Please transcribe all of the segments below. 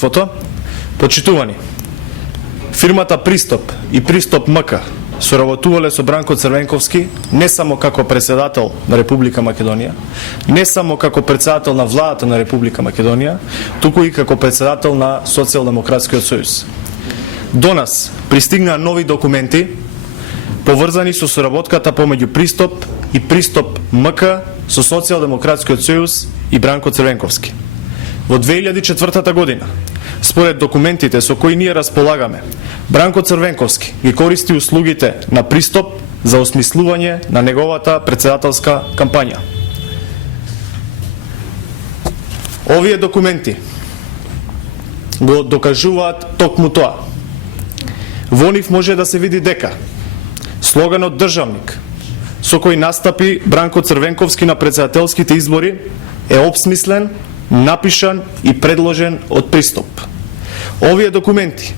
присуството. Почитувани, фирмата Пристоп и Пристоп МК соработувале со Бранко Црвенковски не само како председател на Република Македонија, не само како председател на владата на Република Македонија, туку и како председател на Социјалдемократскиот сојуз. До нас пристигнаа нови документи поврзани со соработката помеѓу Пристоп и Пристоп МК со Социјалдемократскиот сојуз и Бранко Црвенковски. Во 2004 година, според документите со кои ние располагаме, Бранко Црвенковски ги користи услугите на Пристоп за осмислување на неговата председателска кампања. Овие документи го докажуваат токму тоа. Во нив може да се види дека слоганот државник, со кој настапи Бранко Црвенковски на председателските избори, е обсмислен, напишан и предложен од Пристоп. Овие документи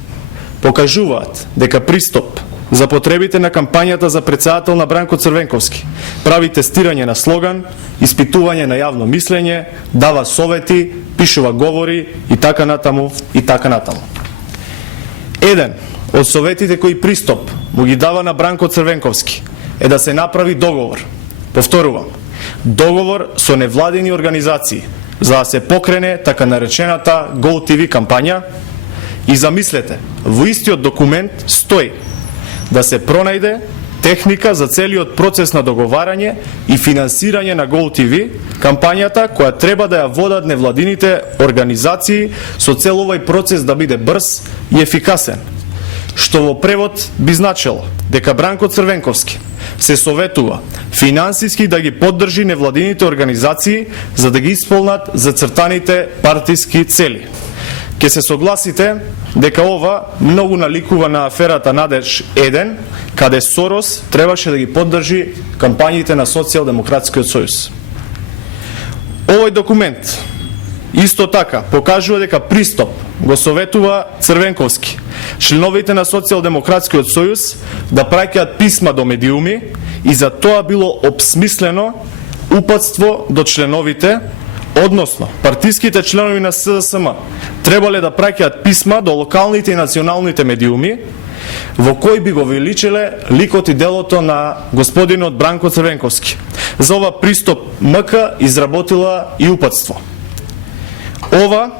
покажуваат дека Пристоп за потребите на кампањата за председател на Бранко Црвенковски прави тестирање на слоган, испитување на јавно мислење, дава совети, пишува говори и така натаму и така натаму. Еден од советите кои Пристоп му ги дава на Бранко Црвенковски е да се направи договор. Повторувам, договор со невладени организации за да се покрене така наречената GoTV кампања. И замислете, во истиот документ стои да се пронајде техника за целиот процес на договарање и финансирање на GoTV кампањата, која треба да ја водат невладините организации со цел овој процес да биде брз и ефикасен. Што во превод би значило дека Бранко Црвенковски се советува финансиски да ги поддржи невладините организации за да ги исполнат зацртаните партиски цели. Ке се согласите дека ова многу наликува на аферата Надеж 1, каде Сорос требаше да ги поддржи кампањите на Социјалдемократскиот сојуз. Овој документ исто така покажува дека Пристоп го советува Црвенковски, членовите на Социјалдемократскиот сојуз да праќаат писма до медиуми и за тоа било обсмислено упатство до членовите, односно партиските членови на СДСМ требале да праќаат писма до локалните и националните медиуми во кои би го величеле ликот и делото на господинот Бранко Црвенковски. За ова Пристоп МК изработила и упатство. Ова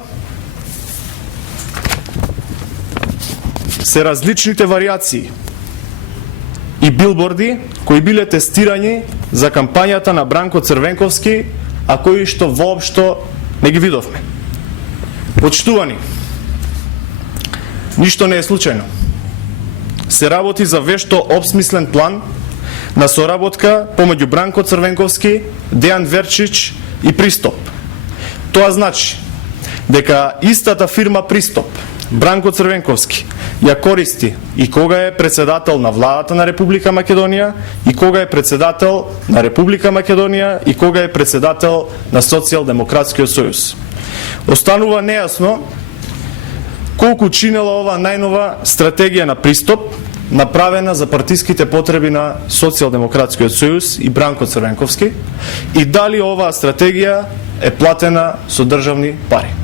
се различните варијации и билборди кои биле тестирани за кампањата на Бранко Црвенковски, а кои што воопшто не ги видовме. Почитувани, ништо не е случајно. Се работи за вешто обсмислен план на соработка помеѓу Бранко Црвенковски, Дејан Верчич и Пристоп. Тоа значи дека истата фирма Пристоп, Бранко Црвенковски, ја користи и кога е председател на владата на Република Македонија, и кога е председател на Република Македонија, и кога е председател на Социјалдемократскиот сојуз. Останува нејасно колку чинела ова најнова стратегија на Пристоп, направена за партиските потреби на Социјалдемократскиот сојуз и Бранко Црвенковски, и дали оваа стратегија е платена со државни пари.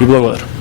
И благодарам.